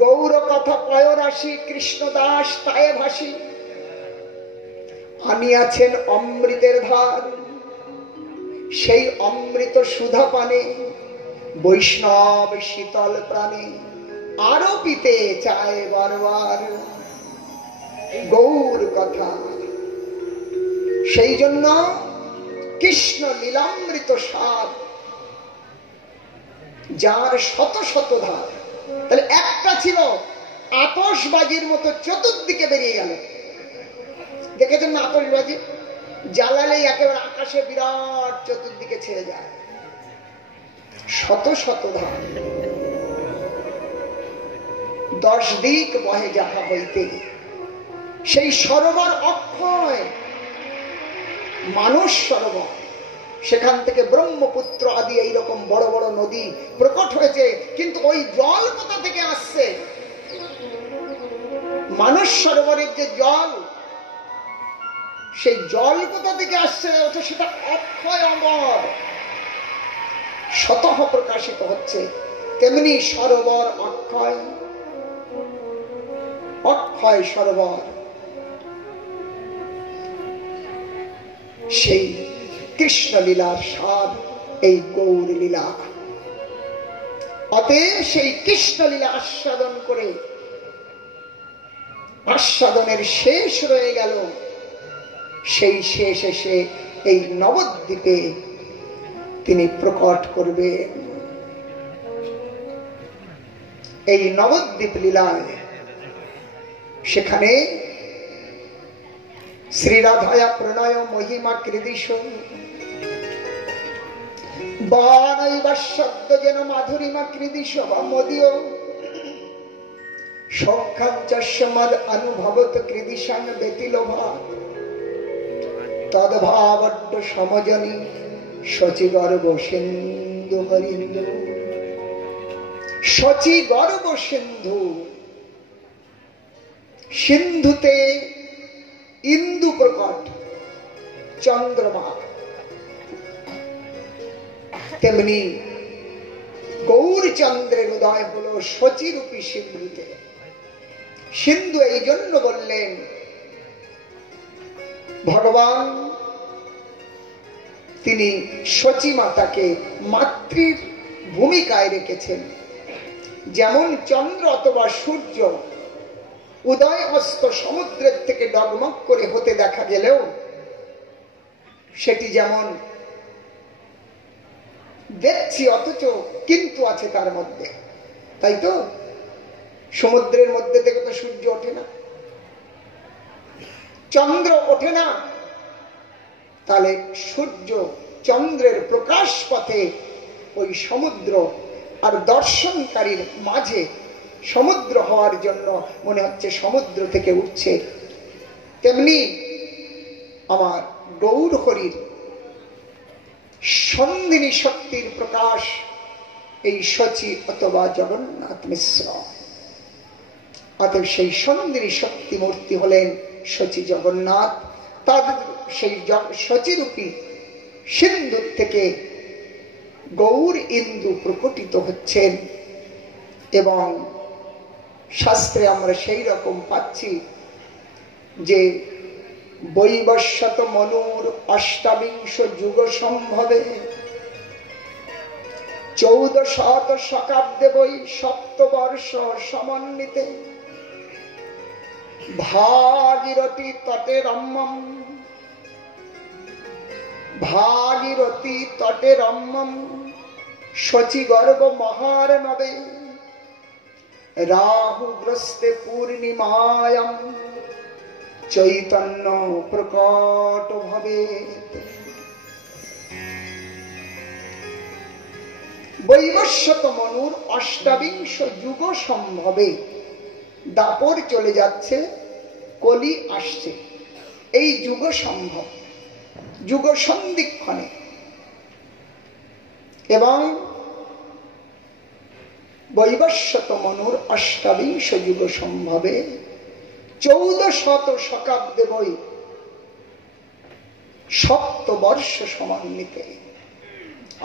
গৌর কথা পয়রাশি, কৃষ্ণদাস তায়ে ভাসি, আনিয়াছেন অমৃতের ধার, সেই অমৃত সুধা পানে বৈষ্ণব শীতল প্রাণে আরো পিতে চায় বারবার গৌর কথা। সেই জন্য কৃষ্ণ লীলামৃত সার, যার শত শত ধার। তাহলে একটা ছিল আতশবাজির মতো চতুর্দিকে বেরিয়ে গেল। দেখেছেন না আতশবাজি? জ্বালালেই একেবারে আকাশে বিরাট চতুর্দিকে ছেড়ে যায়, শত শত ধার। 10 দিক বহে যাহা হইতে, সেই সরোবর অক্ষয় মানস সরোবর। সেখান থেকে ব্রহ্মপুত্র আদি এইরকম বড় বড় নদী প্রকট হয়েছে। কিন্তু ওই জল কোথা থেকে আসছে? মানস সরোবরের যে জল, সেই জল কোথা থেকে আসছে? সেটা অক্ষয় অমর, স্বতঃ প্রকাশিত হচ্ছে। তেমনি সরোবর অক্ষয়, অক্ষয় সরোবর, সেই কৃষ্ণ লীলার স্বাদ এই গৌর লীলা। অতএব সেই কৃষ্ণ লীলা আস্বাদন করে আস্বাদনের শেষ রয়ে গেল। সেই শেষ এসে এই নবদ্বীপে তিনি প্রকট করবে। এই নবদ্বীপ লীলায় সেখানে শ্রীরাধায়া প্রণয় মহিমা কৃদিশ বানৈবাস্যদ্য যেন মাধুরিমা কৃদিশ বা মদীয় সৌখ্যাঞ্চস্যমদ অনুভবত কৃদিশাং ব্যতিলোভা তদ্ভাবড্ড সমজনী শচীগর্ভ সিন্ধু হরিন্দু। শচীগর্ভ সিন্ধু, সিন্ধুতে ইন্দু প্রকট, চন্দ্রমা। তেমনি গৌরচন্দ্রের উদয় হলো শচীরূপী সিন্ধুতে। সিন্ধু এই জন্য বললেন, ভগবান তিনি শচী মাতাকে মাতৃর ভূমিকায় রেখেছেন। যেমন চন্দ্র অথবা সূর্য উদয় অস্ত সমুদ্রের থেকে ডগমগ করে হতে দেখা গেলেও সেটি যেমন দেখছি অথচ কিন্তু আছে তার মধ্যে, তাই তো? সমুদ্রের মধ্যে থেকে তো সূর্য ওঠে না, চন্দ্র ওঠে না। তাহলে সূর্য চন্দ্রের প্রকাশ পথে ওই সমুদ্র আর দর্শনকারীর মাঝে সমুদ্র হওয়ার জন্য মনে হচ্ছে সমুদ্র থেকে উঠছে। তেমনি আমার গৌর হরির সন্ধিনী শক্তির প্রকাশ এই শচী অথবা জগন্নাথ মিশ্র। অতএব সেই সন্ধিনী শক্তি মূর্তি হলেন শচী জগন্নাথ। তাদের সেই শচীরূপী সিন্ধু থেকে গৌর ইন্দু প্রকটিত হচ্ছেন। এবং শাস্ত্রে আমরা সেই রকম পাচ্ছি যে বৈবস্বত মনুর অষ্টাবিংশ যুগ সম্ভবে 1400 শতাব্দে বৈ সপ্তবর্ষ সমন্বিতে ভাগীরথী তটে রম্যম, ভাগীরথী তটে রম্যম শচীগর্ভ মহার্ণবে রাহুগ্রস্তে পূর্ণিমায়াম চৈতন্য প্রকট ভবেৎ। বৈবস্বত মনুর অষ্টাবিংশ যুগ সম্ভবে, দাপর চলে যাচ্ছে, কলি আসছে, এই যুগ সম্ভব, যুগ সন্ধিক্ষণে। এবং বৈবস্বত মনুর অষ্টাবিংশ যুগ সম্ভবে 1400 শতাব্দে বই সপ্তবর্ষ সমন্বিতে।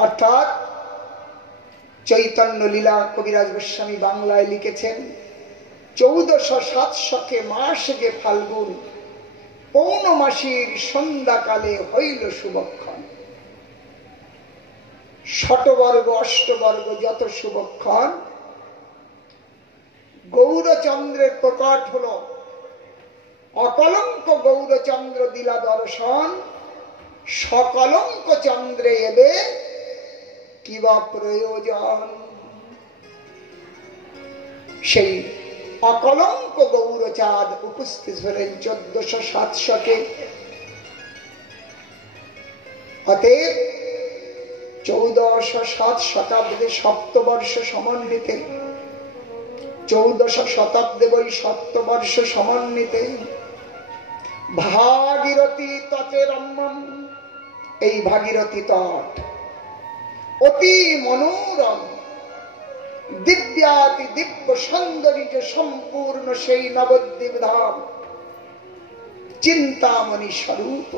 অর্থাৎ চৈতন্য লীলা কবিরাজ গোস্বামী বাংলায় লিখেছেন 1407 শকে মাস যে ফাল্গুন, পৌর্ণমাসীর সন্ধ্যাকালে হইল শুভক্ষণ। শতবর্গ অষ্টবর্গ যত শুভক্ষণ, গৌরচন্দ্রের প্রকট হলো। অকলঙ্ক গৌরচন্দ্র দিলা দর্শন, সকলঙ্ক চন্দ্রে এবে কিবা প্রয়োজন। সেই অকলঙ্ক গৌরচাঁদ উপস্থিত হলেন 1407 শকে। অতএব 1407 শতাব্দে সপ্তবর্ষ সমন্বিতে, 1400 শতাব্দে বই সপ্তবর্ষ সমন্বিতে ভাগীরথী তটে রম্যম। এই ভাগীরথী তট অতি মনোরম, দিব্যাতি দিব্য সৌন্দর্য সম্পূর্ণ সেই নবদ্বীপ ধাম, চিন্তামণি স্বরূপ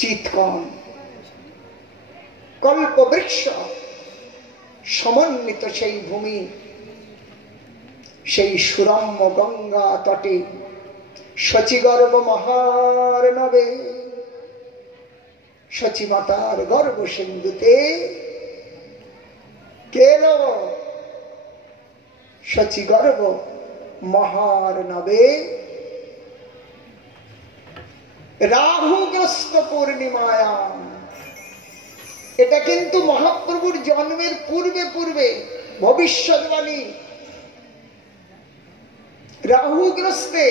চিৎকন কল্পবৃক্ষ সমন্বিত সেই ভূমি, সেই সুরম্য গঙ্গা তটে শচীগর্ভ মহার নবে। শচীমাতার গর্ভ সিন্ধুতে কেল শচীগর্ভ মহার নবে। রাহুগ্রস্ত পূর্ণিমায়াম। এটা কিন্তু মহাপ্রভুর জন্মের পূর্বে পূর্বে ভবিষ্যৎবাণী। রাহুগ্রস্তে,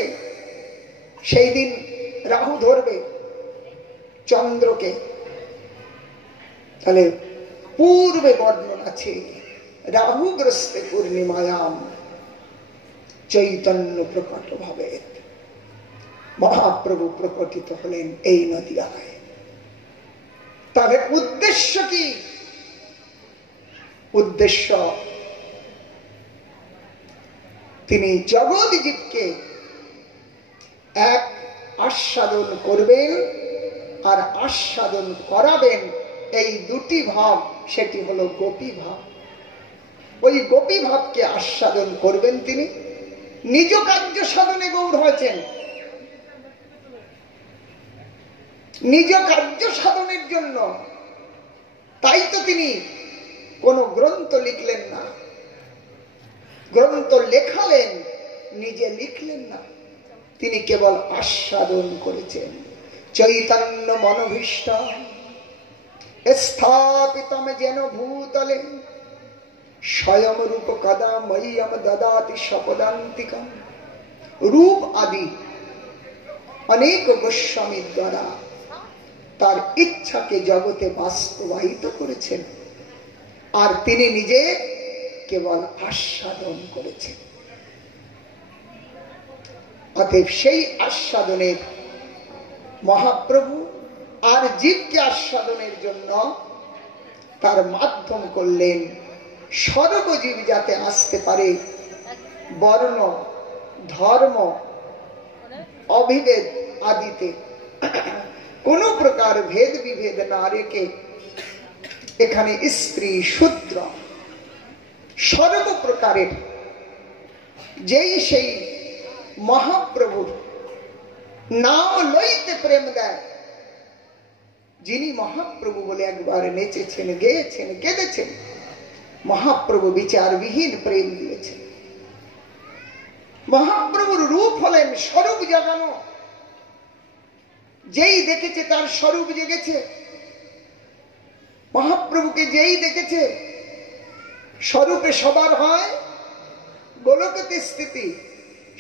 সেই দিন রাহু ধরবে চন্দ্রকে। তাহলে পূর্বে বর্ণন আছে, রাহুগ্রস্তে পূর্ণিমায়াম চৈতন্য প্রকট ভাবে মহাপ্রভু প্রকটিত হলেন এই নদিয়ায়। তাদের উদ্দেশ্য কি? উদ্দেশ্য তিনি জগৎ জীবকে এক আস্বাদন করবেন আর আস্বাদন করাবেন। এই দুটি ভাব, সেটি হলো গোপী ভাব। ওই গোপী ভাবকে আস্বাদন করবেন তিনি। নিজ কার্য সাধনে গৌর হয়েছেন, নিজ কার্য সাধনের জন্য। তাই তো তিনি কোন গ্রন্থ লিখলেন না, গ্রন্থ লেখালেন, নিজে লিখলেন না। তিনি কেবল আস্বাদন করেছেন। চৈতন্য মনোভীষ্ট স্থাপিতম যেন ভূতলে, স্বয়ং রূপ কদা ময়্যম দদাতি সপদান্তিকম। রূপ আদি অনেক গোস্বামীর দ্বারা তার ইচ্ছাকে জগতে বাস্তবায়িত করেছেন, আর তিনি নিজে কেবল আস্বাদন করেছেন। অতএব সেই আস্বাদনের মহাপ্রভু আর জীবকে আস্বাদনের জন্য তার মাধ্যম করলেন, সর্বজীব যাতে আসতে পারে। বর্ণ ধর্ম অভিভেদ আদিতে কোন প্রকার ভেদ বিভেদ না রেখে এখানে স্ত্রী শূদ্র সর্বপ্রকারের যেই সেই মহাপ্রভুর নাম লইতে প্রেম দেয়, যিনি মহাপ্রভু বলে একবার নেচেছেন, গেয়েছেন, কেঁদেছেন, মহাপ্রভু বিচারবিহীন প্রেম দিয়েছেন। মহাপ্রভুর রূপ হলেন স্বরূপ জাগানো। যেই দেখেছে তার স্বরূপ জেগেছে। মহাপ্রভুকে যেই দেখেছে, স্বরূপে সবার হয় গোলকতে স্থিতি,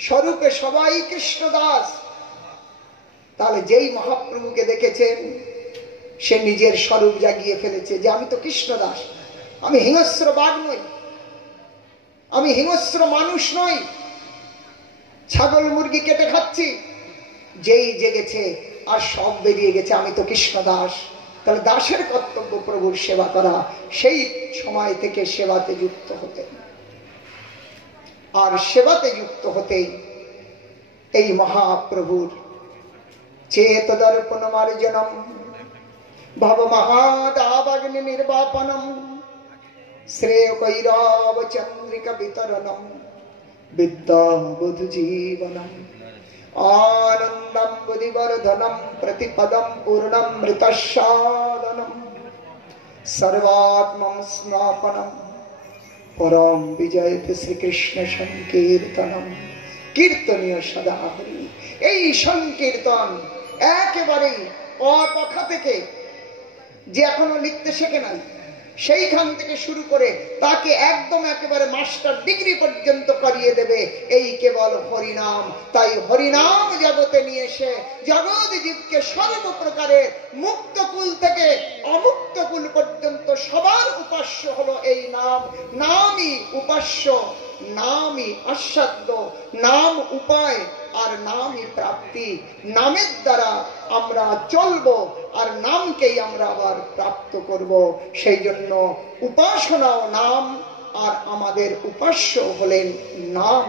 স্বরূপে সবাই কৃষ্ণদাস। তাহলে যেই মহাপ্রভুকে দেখেছেন, সে নিজের স্বরূপ জাগিয়ে ফেলেছে যে আমি তো কৃষ্ণদাস, আমি হিংস্র বাঘ নই, আমি হিংস্র মানুষ নই, ছাগল মুরগি কেটে খাচ্ছি। যেই জেগেছে আর সব বেরিয়ে গেছে, আমি তো কৃষ্ণদাস। তাহলে দাসের কর্তব্য প্রভুর সেবা করা। সেই সময় থেকে সেবাতে যুক্ত হতেন, আর সেবাতে যুক্ত হতেই এই মহাপ্রভুর চেত দর্পণ মার্জনম ভব মহাদাবাগ্নি নির্বাপনম শ্রেয় কৈরব চন্দ্রিকা বিতরণম বিদ্যাবধূ জীবনম আনন্দম বুদ্ধিবর্ধনম প্রতিপদম পূর্ণমৃতসাদনম সর্বাত্মম স্নাপনম পরম বিজয়তে শ্রীকৃষ্ণ সংকীর্তনম। কীর্তনীয় সদা হরি। এই সংকীর্তন একেবারেই অকথা থেকে, যে এখনো লিখতে শেখে নাই সেইখান থেকে শুরু করে তাকে একদম একেবারে মাস্টার ডিগ্রি পর্যন্ত করিয়ে দেবে এই কেবল হরিনাম। তাই হরিনাম জগতে নিয়ে এসে জগৎ জীবকে সর্বপ্রকারের মুক্ত কুল থেকে অমুক্ত কুল পর্যন্ত সবার উপাস্য হলো এই নাম। নামই উপাস্য, নামই আস্বাদ্য, নাম উপায় আর নামই প্রাপ্তি। নামের দ্বারা আমরা চলবো আর নামকেই আমরা আবার প্রাপ্ত করব। সেই জন্য উপাসনাও নাম, আর আমাদের উপাস্য হলেন নাম।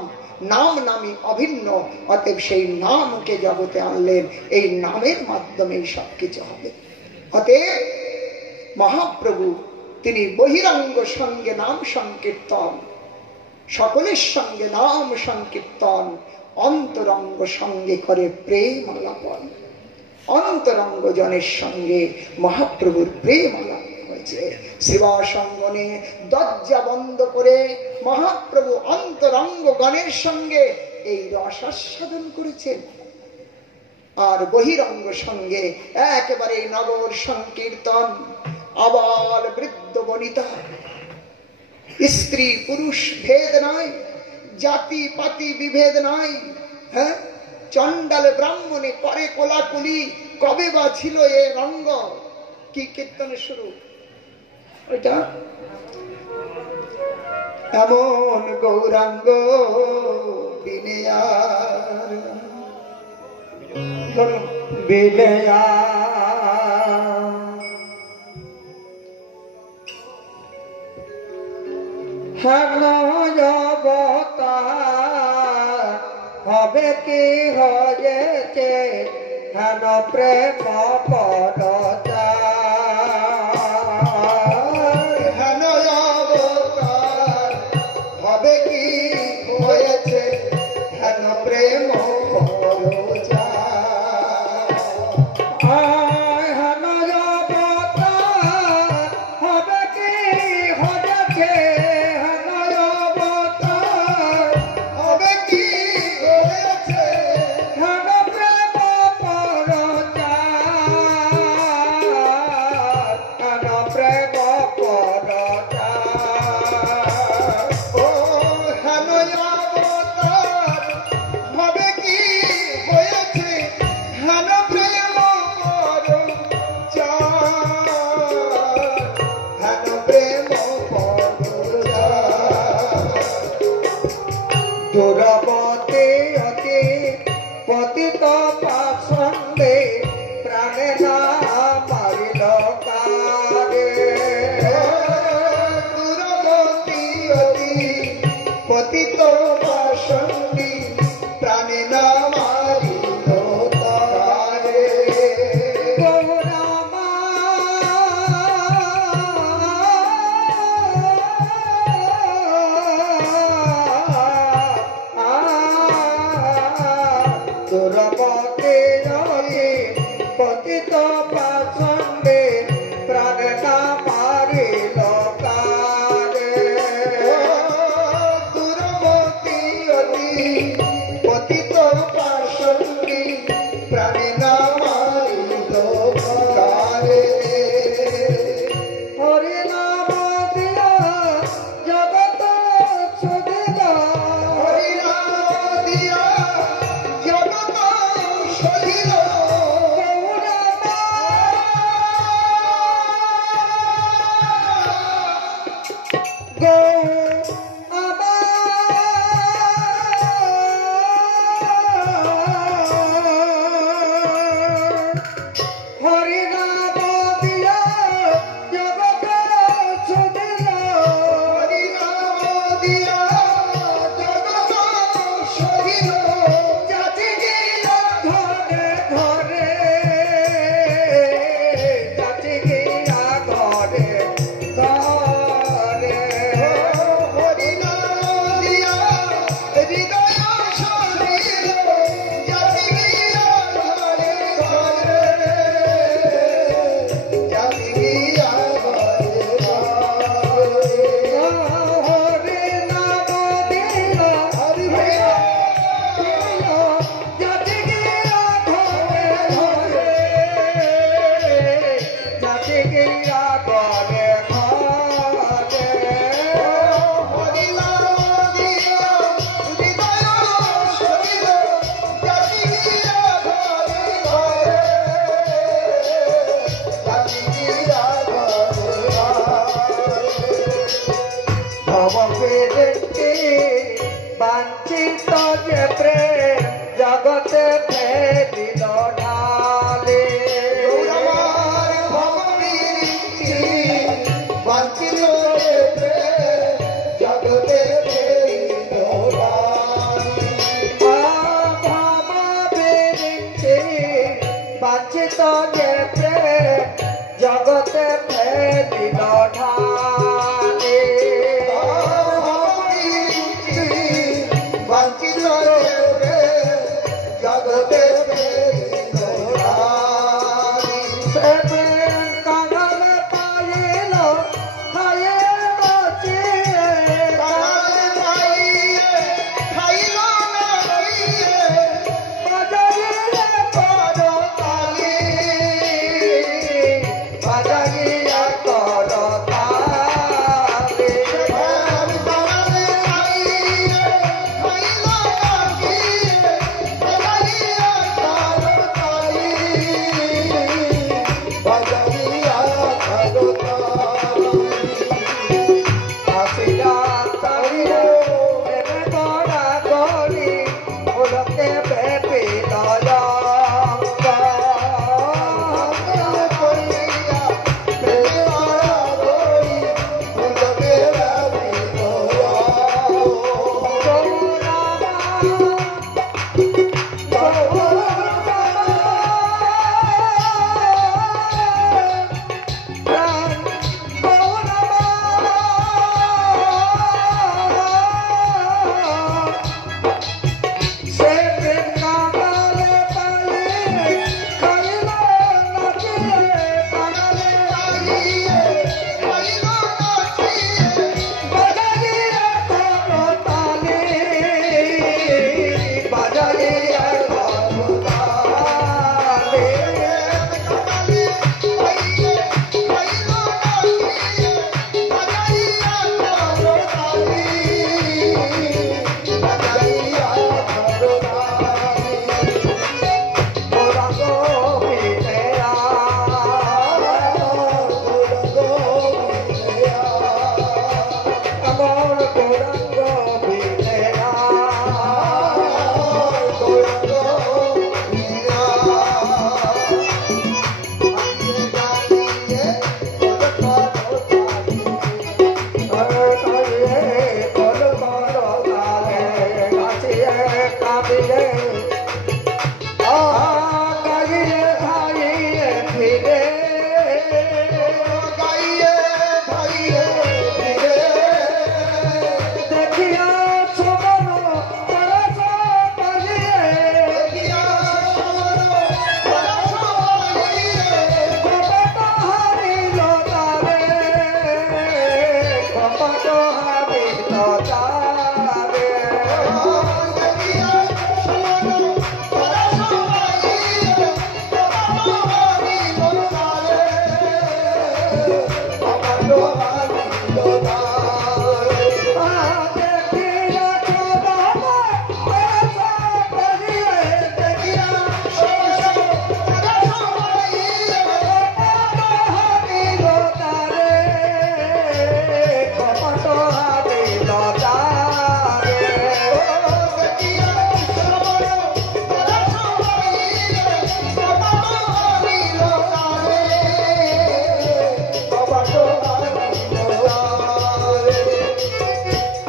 নাম নামই অভিন্ন, অতএব সেই নামকে জগতে আনলেন। এই নামের মাধ্যমেই সবকিছু হবে। অতএব মহাপ্রভু তিনি বহিরঙ্গ সঙ্গে নাম সংকীর্তন, সকলের সঙ্গে নাম সংকীর্তন, অন্তরঙ্গ সঙ্গে করে প্রেম আলাপন। অন্তরঙ্গ জনের সঙ্গে মহাপ্রভুর প্রেম আলাপ হয়েছে। শিবাসঙ্গনে দরজা বন্ধ করে মহাপ্রভু অন্তরঙ্গ গণের সঙ্গে এই রস আস্বাদন করেছেন। আর বহিরঙ্গ সঙ্গে একেবারে নগর সংকীর্তন। আবাল বৃদ্ধ বনিতা, স্ত্রী পুরুষ ভেদ নাই, জাতি পাতি বিভেদ নাই। হ্যাঁ, চণ্ডালে ব্রাহ্মণে করে কোলাকুলি, কবে বা ছিল এ রঙ্গ। কি কীর্তনের শুরু ওইটা? এমন গৌরাঙ্গ বিনয়ার বিনয়া হবে কি হয়েছে হেন প্রেম পদতা, হেন অবতার হবে কি হয়েছে হেন প্রেম পদতা। দুরবতে অতি পতিত পাষণ্ডে প্রাণে না মারিল কারে। দুরবতি অতি পতিত পাষণ্ডে প্রাণে না মারিল কারে। দুরবতে অতি পতিত পাষণ্ডে প্রাণে না মারিল কারে। দুরবতি বাঞ্ছিত যে প্রেম জগতে ফেলিল ঢালে আমার ভক্তির বাঞ্ছিত যে প্রেম জগতে ফেলিল ঢালে। বাঞ্ছিত যে প্রেম জগতে ফেলিল ঢালে বাঞ্ছিত যে প্রেম জগতে ফেলিল ঢালে। সে প্রেম কাঙাল পাইল খায়ে বাঁচিয়ে কাঙাল পাইয়ে খাইল না পিয়ে বাজাইলে করতালি। বাজাইয়া করতালি কাঙাল পাইয়ে খাইল না পিয়ে বাজাইয়া করতালি। বাজাইয়া করতালি। আসিয়া তারিয়া প্রেমে গড়া গড়ি ওলকে বেপিল রঙ্গ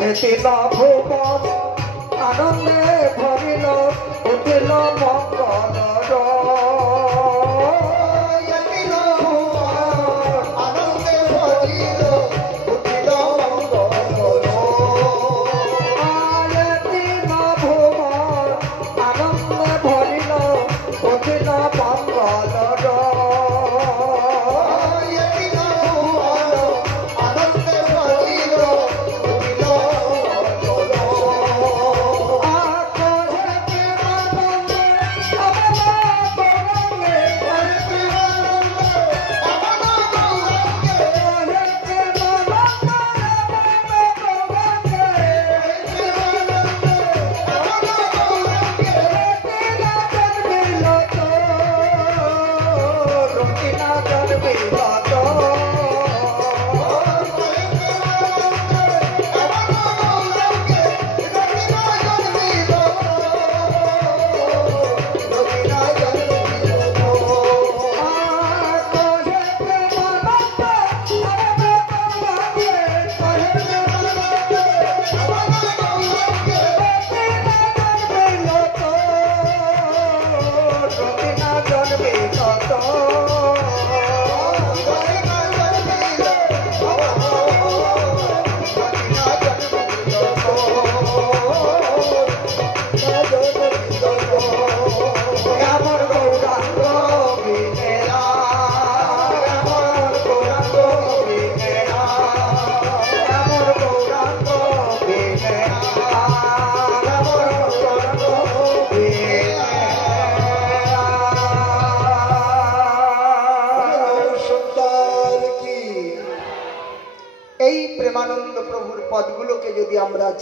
এতিল ভুবন আনন্দে ভরিল উঠিল মঙ্গল আনন্দে ভরিল উঠিল মঙ্গল। এতিল ভুবন আনন্দে ভরিল উঠিল মঙ্গল আনন্দে ভরিল উঠিল মঙ্গল।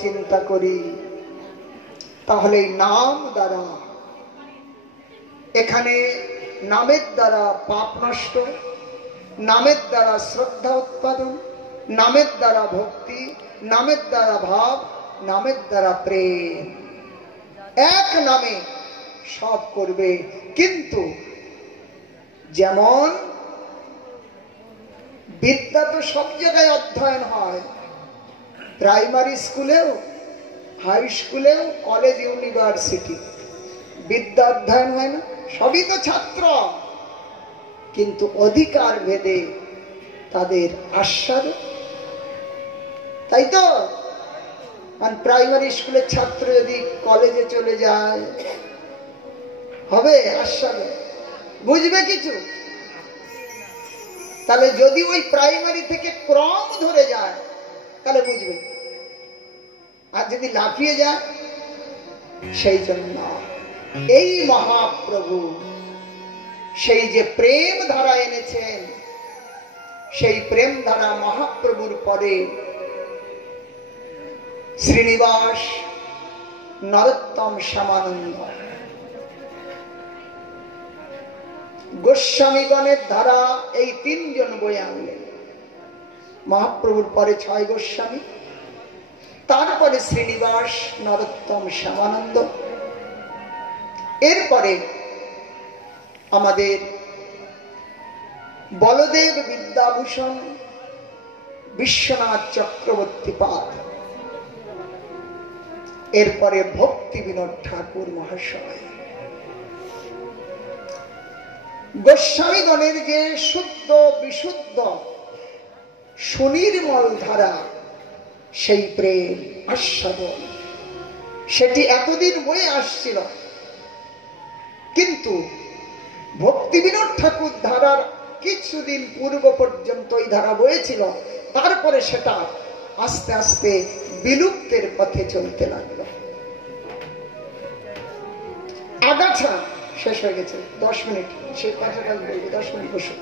চিন্তা করি, তাহলে নাম দ্বারা, এখানে নামের দ্বারা পাপ নষ্ট, নামের দ্বারা শ্রদ্ধা উৎপাদন, নামের দ্বারা ভক্তি, নামের দ্বারা ভাব, নামের দ্বারা প্রেম, এক নামে সব করবে। কিন্তু যেমন বিদ্যা তো সব জায়গায় অধ্যয়ন হয়, প্রাইমারি স্কুলেও, হাই স্কুলেও, কলেজ, ইউনিভার্সিটি, বিদ্যা অধ্যয়ন হয় না? সবই তো ছাত্র, কিন্তু অধিকার ভেদে তাদের আস্বাদ, তাই তো। আর প্রাইমারি স্কুলের ছাত্র যদি কলেজে চলে যায়, হবে আস্বাদ? বুঝবে কিছু? তাহলে যদি ওই প্রাইমারি থেকে ক্রম ধরে যায় তাহলে বুঝবে, আর যদি লাফিয়ে যায়, সেই জন্য এই মহাপ্রভু সেই যে প্রেম ধারা এনেছেন, সেই প্রেম ধারা মহাপ্রভুর পরে শ্রীনিবাস, নরোত্তম, শ্যামানন্দ, গোস্বামীগণের ধারা, এই তিনজন বই আনলেন। মহাপ্রভুর পরে 6 গোস্বামী, তারপরে শ্রীনিবাস, নরোত্তম, শ্যামানন্দ, এরপরে আমাদের বলদেব বিদ্যাভূষণ, বিশ্বনাথ চক্রবর্তী পাদ, এরপরে ভক্তি বিনোদ ঠাকুর মহাশয়। গোস্বামীগণের যে শুদ্ধ বিশুদ্ধ সুনির্মল ধারা, সেই প্রেম আস্বাদন, সেটি এতদিন বয়ে আসছিল। কিন্তু ভক্তি বিনোদ ঠাকুর ধারার কিছুদিন পূর্ব পর্যন্ত এই ধারা বয়েছিল, তারপরে সেটা আস্তে আস্তে বিলুপ্তের পথে চলতে লাগলো। আগাছা শেষ হয়ে গেছে, 10 মিনিট, সেই কথাটা বলবো, 10 মিনিট বসে।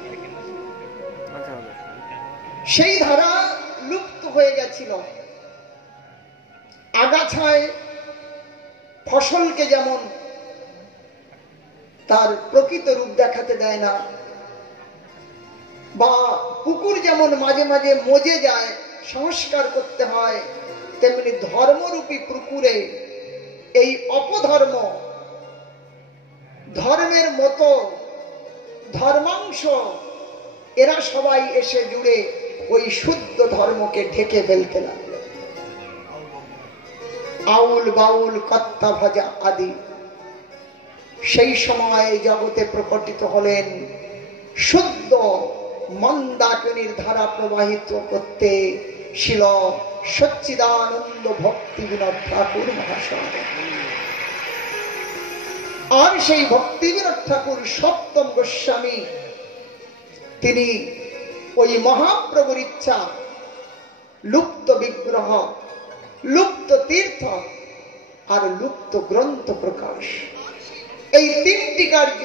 সেই ধারা লুপ্ত হয়ে গেছিল। আগাছায় ফসলকে যেমন তার প্রকৃত রূপ দেখাতে দেয় না, বা পুকুর যেমন মাঝে মাঝে মজে যায়, সংস্কার করতে হয়, তেমনি ধর্মরূপী পুকুরে এই অপধর্ম, ধর্মের মতো ধর্মাংশ, এরা সবাই এসে জুড়ে ওই শুদ্ধ ধর্মকে ঢেকে ফেলতে লাগলো। আউল বাউল, কত্তা ভাজা আদি। সেই সময় জগতে প্রকটিত হলেন শুদ্ধ মন্দাকিনীর ধারা প্রবাহিত করতে শিল সচ্চিদানন্দ ভক্তি বিনোদ ঠাকুর মহাশয়। আর সেই ভক্তি বিনোদ ঠাকুর সপ্তম গোস্বামী, তিনি ওই মহাপ্রভুর ইচ্ছা লুপ্ত বিগ্রহ, লুপ্ত তীর্থ আর লুপ্ত গ্রন্থ প্রকাশ, এই 3টি কার্য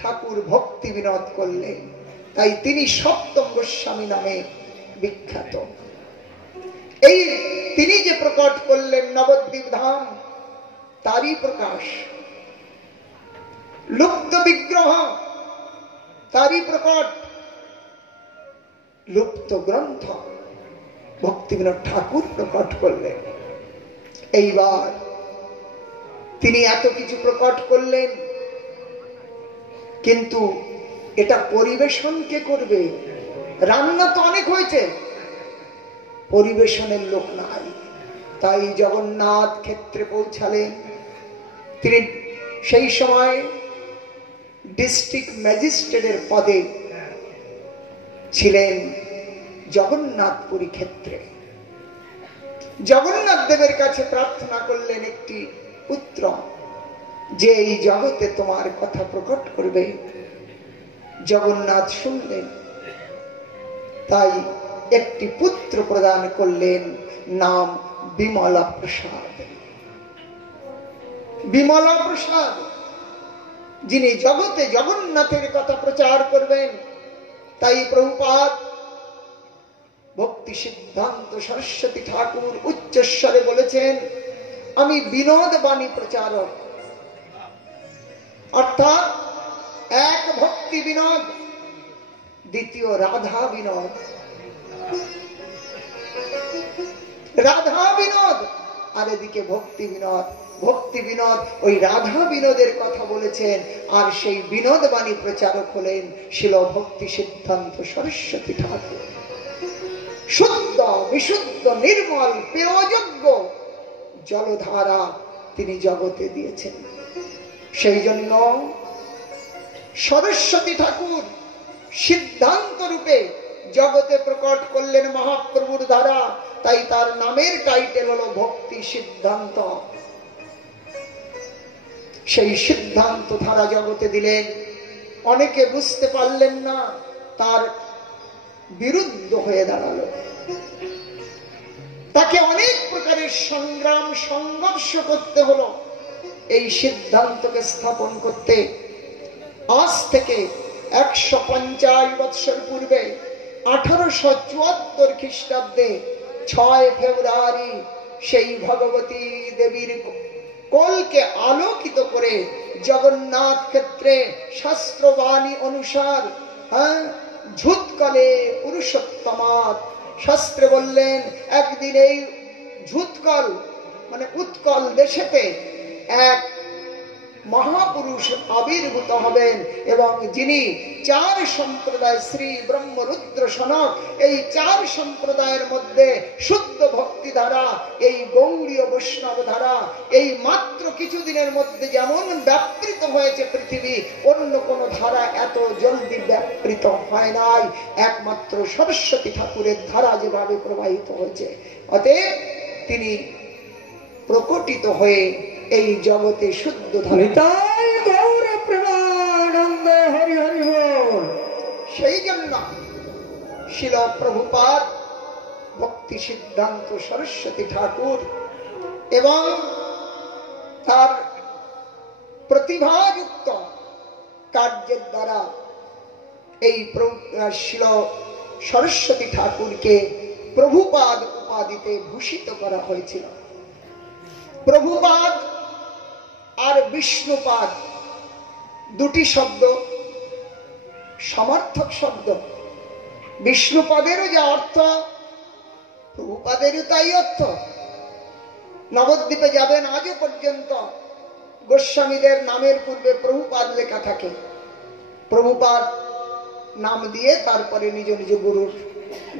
ঠাকুর ভক্তি বিনোদ করলেন। তাই তিনি সপ্তম গোস্বামী নামে বিখ্যাত। এই তিনি যে প্রকট করলেন নবদ্বীপ ধাম, তারই প্রকাশ। লুপ্ত বিগ্রহ, তারই প্রকট। লুপ্ত গ্রন্থ, ভক্তি বিনোদ ঠাকুর প্রকট করলেন। এইবার তিনি এত কিছু প্রকট করলেন, কিন্তু এটা পরিবেশন কে করবে? রান্না তো অনেক হয়েছে, পরিবেশনের লোক নাই। তাই জগন্নাথ ক্ষেত্রে পৌঁছালেন। তিনি সেই সময় ডিস্ট্রিক্ট ম্যাজিস্ট্রেটের পদে ছিলেন জগন্নাথপুরী ক্ষেত্রে। জগন্নাথ দেবের কাছে প্রার্থনা করলেন একটি পুত্র, যে এই জগতে তোমার কথা প্রকট করবে। জগন্নাথ শুনলেন, তাই একটি পুত্র প্রদান করলেন, নাম বিমলা প্রসাদ। বিমলা প্রসাদ, যিনি জগতে জগন্নাথের কথা প্রচার করবেন। তাই প্রভুপাদ ভক্তি সিদ্ধান্ত সরস্বতী ঠাকুর উচ্চস্বরে বলেছেন, আমি বিনোদ বাণী প্রচারক। অর্থাৎ এক ভক্তি বিনোদ, দ্বিতীয় রাধা বিনোদ। রাধা বিনোদ আর এদিকে ভক্তি বিনোদ। ভক্তি বিনোদ ওই রাধা বিনোদের কথা বলেছেন, আর সেই বিনোদ বাণী প্রচারক হলেন শিল ভক্তি সিদ্ধান্ত সরস্বতী ঠাকুর। শুদ্ধ বিশুদ্ধ নির্মল পেয়যোগ্য জলধারা তিনি জগতে দিয়েছেন। সেই জন্য সরস্বতী ঠাকুর সিদ্ধান্ত রূপে জগতে প্রকট করলেন মহাপ্রভুর ধারা, তাই তার নামের টাইটেল হলো ভক্তি সিদ্ধান্ত। সেই সিদ্ধান্ত ধারা জগতে দিলেন, অনেকে বুঝতে পারলেন না, তার বিরুদ্ধ হয়ে দাঁড়ালো। তাকে অনেক প্রকারের সংগ্রাম সংঘর্ষ করতে হলো এই সিদ্ধান্তকে স্থাপন করতে। আজ থেকে 150 বৎসর পূর্বে 1874 খ্রিস্টাব্দে 6 ফেব্রুয়ারি সেই ভগবতী দেবীর কোলকে আলোকিত করে জগন্নাথ ক্ষেত্রে শাস্ত্রবাণী অনুসার ঝুৎকলে পুরুষোত্তমাৎ শাস্ত্রে বললেন, একদিন এই ঝুৎকল মানে উৎকল দেশেতে এক মহাপুরুষ আবির্ভূত হবেন, এবং যিনি 4 সম্প্রদায় শ্রী ব্রহ্ম রুদ্র সনক, এই 4 সম্প্রদায়ের মধ্যে শুদ্ধ ভক্তি ধারা, এই গৌড়ীয় বৈষ্ণব ধারা এই মাত্র কিছুদিনের মধ্যে যেমন ব্যাপৃত হয়েছে পৃথিবী, অন্য কোন ধারা এত জলদি ব্যাপৃত হয় নাই। একমাত্র সরস্বতী ঠাকুরের ধারা যেভাবে প্রবাহিত হয়েছে, অতএব তিনি প্রকটিত হয়ে এই জগতে শুদ্ধ ধারা। সেই জন্য শিল প্রভুপাদ ভক্তি সিদ্ধান্ত সরস্বতী ঠাকুর এবং তার প্রতিভাযুক্ত কার্যের দ্বারা এই শিল সরস্বতী ঠাকুরকে প্রভুপাদ উপাধিতে ভূষিত করা হয়েছিল। প্রভুপাদ আর বিষ্ণুপাদ দুটি শব্দ সমর্থক শব্দ। বিষ্ণুপাদেরও যা অর্থ, প্রভুপাদেরও তাই অর্থ। নবদ্বীপে যাবেন, আজও পর্যন্ত গোস্বামীদের নামের পূর্বে প্রভুপাদ লেখা থাকে। প্রভুপাদ নাম দিয়ে তারপরে নিজ নিজ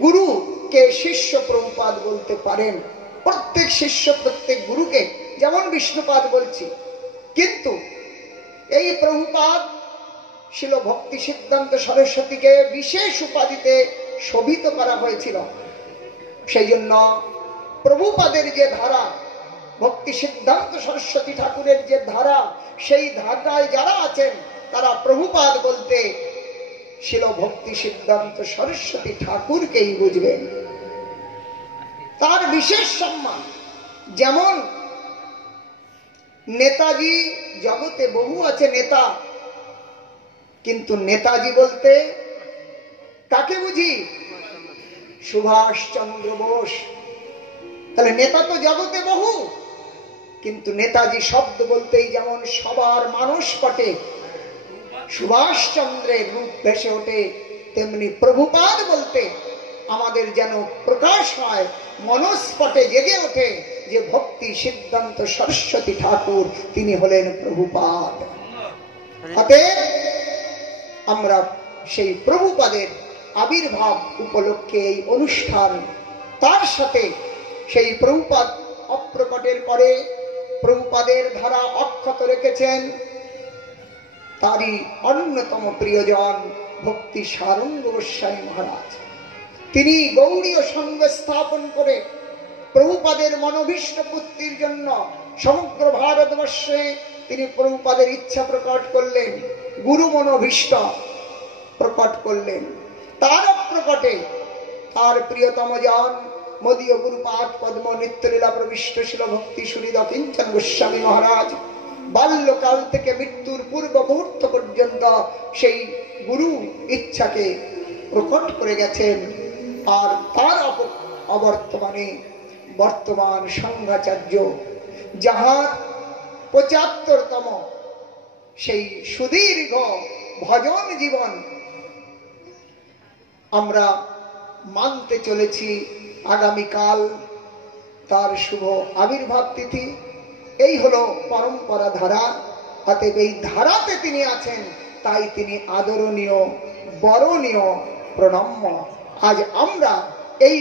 গুরুকে শিষ্য প্রভুপাদ বলতে পারেন। প্রত্যেক শিষ্য প্রত্যেক গুরুকে যেমন বিষ্ণুপাদ বলছি, কিন্তু এই প্রভুপাদ শিল ভক্তি সিদ্ধান্ত সরস্বতীকে বিশেষ উপাধিতে শোভিত করা হয়েছিল। সেই জন্য প্রভুপাদের যে ধারা, ভক্তি সিদ্ধান্ত সরস্বতী ঠাকুরের যে ধারা, সেই ধারায় যারা আছেন তারা প্রভুপাদ বলতে শিল ভক্তি সিদ্ধান্ত সরস্বতী ঠাকুরকেই বুঝবেন। তার বিশেষ সম্মান, যেমন নেতাজি, জগতে বহু আছে নেতা, কিন্তু নেতাজি বলতে কাকে বুঝি? সুভাষ চন্দ্র বোস। তাহলে নেতা তো জগতে বহু, কিন্তু নেতাজি শব্দ বলতেই যেমন সবার মানস পটে সুভাষ চন্দ্রের রূপ ভেসে ওঠে, তেমনি প্রভুপাদ বলতে আমাদের যেন প্রকাশ হয়, মনস্পটে জেগে ওঠে যে ভক্তি সিদ্ধান্ত সরস্বতী ঠাকুর তিনি হলেন প্রভুপাদ। অতএব আমরা সেই প্রভুপাদের আবির্ভাব উপলক্ষে এই অনুষ্ঠান, তার সাথে সেই প্রভুপাদ অপ্রকটের পরে প্রভুপাদের ধারা অক্ষত রেখেছেন তারই অন্যতম প্রিয়জন ভক্তি সারঙ্গ গোস্বামী মহারাজ। তিনি গৌড়ীয় সংঘ স্থাপন করে প্রভুপাদের মনোভীষ্ট পুত্রির জন্য সমগ্র ভারতবর্ষে তিনি প্রভুপাদের ইচ্ছা প্রকট করলেন, গুরু মনোভীষ্ট প্রকট করলেন। তার প্রকটে তার প্রিয়তম জন মদীয় গুরুপাদ পদ্ম নিত্যলীলা প্রবিষ্ট শিল ভক্তি সুহৃদ কিঞ্চন গোস্বামী মহারাজ বাল্যকাল থেকে মৃত্যুর পূর্ব মুহূর্ত পর্যন্ত সেই গুরু ইচ্ছাকে প্রকট করে গেছেন। আর তার অবর্তমানে বর্তমান সংঘাচার্য যাহার ৭৫তম সেই সুদীর্ঘ ভজন জীবন আমরা মানতে চলেছি। আগামীকাল তার শুভ আবির্ভাব তিথি। এই হলো পরম্পরা ধারা। অতএব এই ধারাতে তিনি আছেন, তাই তিনি আদরণীয়, বরণীয়, প্রণম্য। আজ আমরা এই